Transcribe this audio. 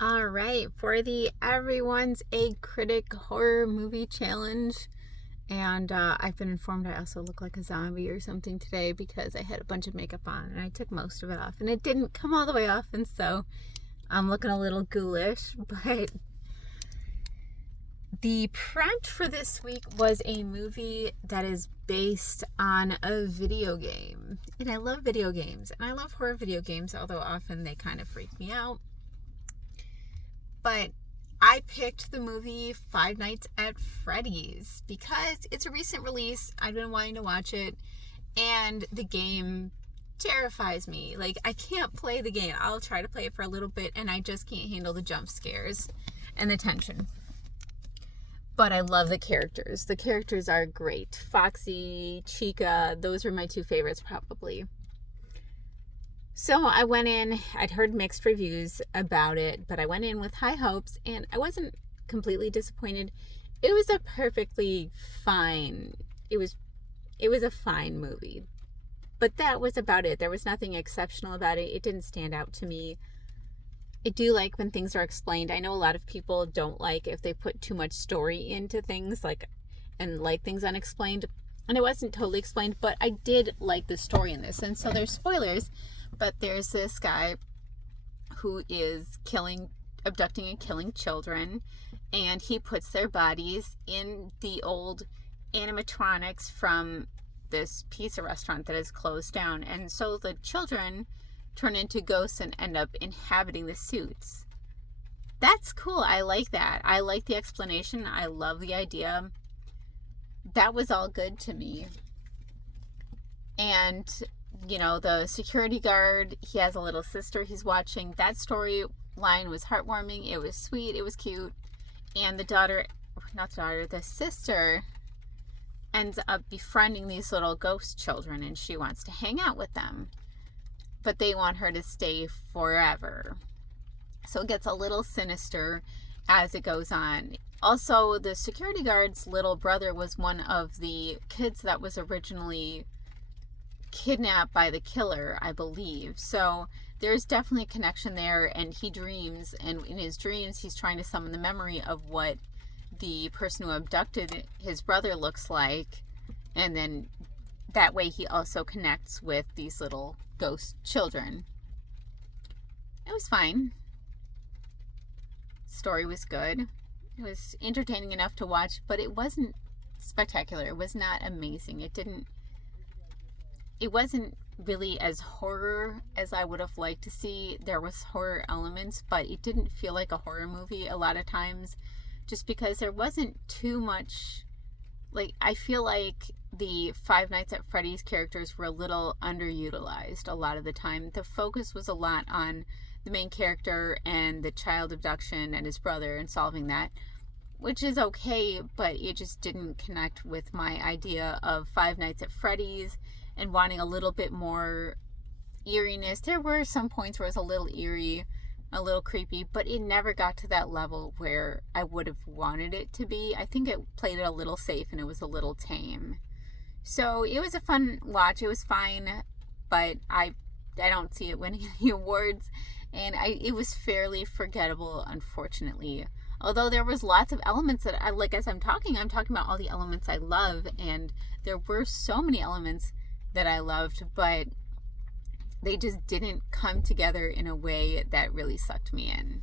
All right, for the Everyone's a Critic horror movie challenge. And I've been informed I also look like a zombie or something today because I had a bunch of makeup on and I took most of it off and it didn't come all the way off. And so I'm looking a little ghoulish. But the prompt for this week was a movie that is based on a video game. And I love video games and I love horror video games, although often they kind of freak me out. But I picked the movie Five Nights at Freddy's because it's a recent release. I've been wanting to watch it, and the game terrifies me. Like, I can't play the game. I'll try to play it for a little bit, and I just can't handle the jump scares and the tension. But I love the characters. The characters are great. Foxy, Chica, those are my two favorites probably. So I went in, I'd heard mixed reviews about it, but I went in with high hopes and I wasn't completely disappointed. It was a perfectly fine, it was a fine movie. But that was about it. There was nothing exceptional about it. It didn't stand out to me. I do like when things are explained. I know a lot of people don't like if they put too much story into things, and like things unexplained. And it wasn't totally explained, but I did like the story in this. And so there's spoilers. But there's this guy who is abducting and killing children, and he puts their bodies in the old animatronics from this pizza restaurant that is closed down. And so the children turn into ghosts and end up inhabiting the suits. That's cool. I like that. I like the explanation. I love the idea. That was all good to me. And the security guard, he has a little sister he's watching. That storyline was heartwarming. It was sweet. It was cute. And the sister ends up befriending these little ghost children, and she wants to hang out with them. But they want her to stay forever. So it gets a little sinister as it goes on. Also, the security guard's little brother was one of the kids that was originally kidnapped by the killer, I believe. So there's definitely a connection there, and he dreams, and in his dreams he's trying to summon the memory of what the person who abducted his brother looks like, and then that way he also connects with these little ghost children. It was fine. Story was good. It was entertaining enough to watch, but it wasn't spectacular. It was not amazing. It wasn't really as horror as I would have liked to see. There was horror elements, but it didn't feel like a horror movie a lot of times, just because there wasn't too much. I feel like the Five Nights at Freddy's characters were a little underutilized a lot of the time. The focus was a lot on the main character and the child abduction and his brother and solving that, which is okay, but it just didn't connect with my idea of Five Nights at Freddy's and wanting a little bit more eeriness. There were some points where it was a little eerie, a little creepy, but it never got to that level where I would have wanted it to be. I think it played it a little safe and it was a little tame. So it was a fun watch. It was fine, but I don't see it winning any awards, and it was fairly forgettable, unfortunately. Although there was lots of elements that I like. As I'm talking about all the elements I love, and there were so many elements that I loved, but they just didn't come together in a way that really sucked me in.